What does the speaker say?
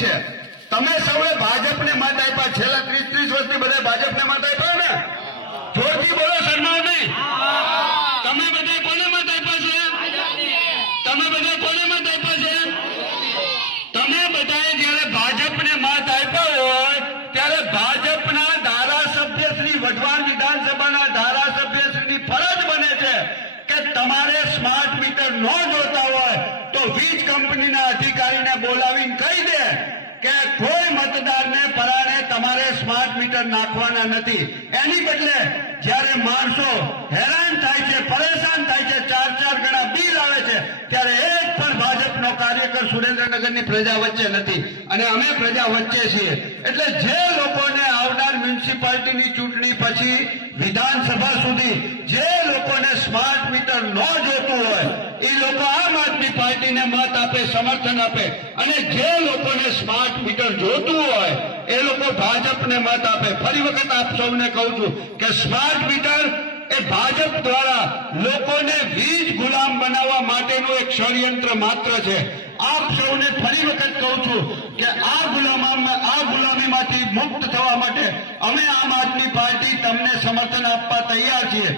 છે તમે સૌએ ભાજપને મત આપ્યા છેલ્લા 30 વર્ષથી બધા ભાજપને મત આપ્યા ને જોરથી બોલો શરમાવ નહીં તમે બધા કોને મત આપ્યા છે તમે બધા કોને મત આપ્યા છે તમે બધાએ જ્યારે ભાજપને મત આપ્યા હોય ત્યારે ભાજપના ધારાસભ્ય શ્રી વઢવાણ વિધાનસભાના ધારાસભ્ય શ્રીની ફરજ બને છે કે તમારે સ્માર્ટ મીટર ન જોતા હોય તો વીજ કંપનીના અધિકારીને બોલાવીને કહી દે કે કોઈ મતદારને પરાણે તમારે સ્માર્ટ મીટર નાખવાના નથી એની બદલે જ્યારે માણસો હેરાન થાય છે પરેશાન થાય છે 4 ગણા બિલ આવે છે ત્યારે એક પણ ભાજપનો કાર્યકર સુરેન્દ્રનગરની પ્રજા વચ્ચે નથી અને અમે પ્રજા વચ્ચે છીએ એટલે જે લોકોને આવનાર મ્યુનિસિપાલિટીની ચૂંટણી પછી વિધાનસભા સુધી જે લોકોને સ્માર્ટ મીટર ન જોતું હોય એ લોકો આમ આદમી પાર્ટીને મત આપે સમર્થન આપે અને જે લોકોને સ્માર્ટ મીટર જોતું હોય એ લોકો ભાજપને મત આપે ફરી વખત આપ સૌને કહું છું કે સ્માર્ટ મીટર એ ભાજપ દ્વારા લોકોને વીજ ગુલામ બનાવવા માટેનું એક ષડયંત્ર માત્ર છે આપ સૌને ફરી વખત કહું છું કે આ ગુલામીમાંથી મુક્ત થવા માટે અમે આમ આદમી પાર્ટી તમને સમર્થન આપવા તૈયાર છીએ।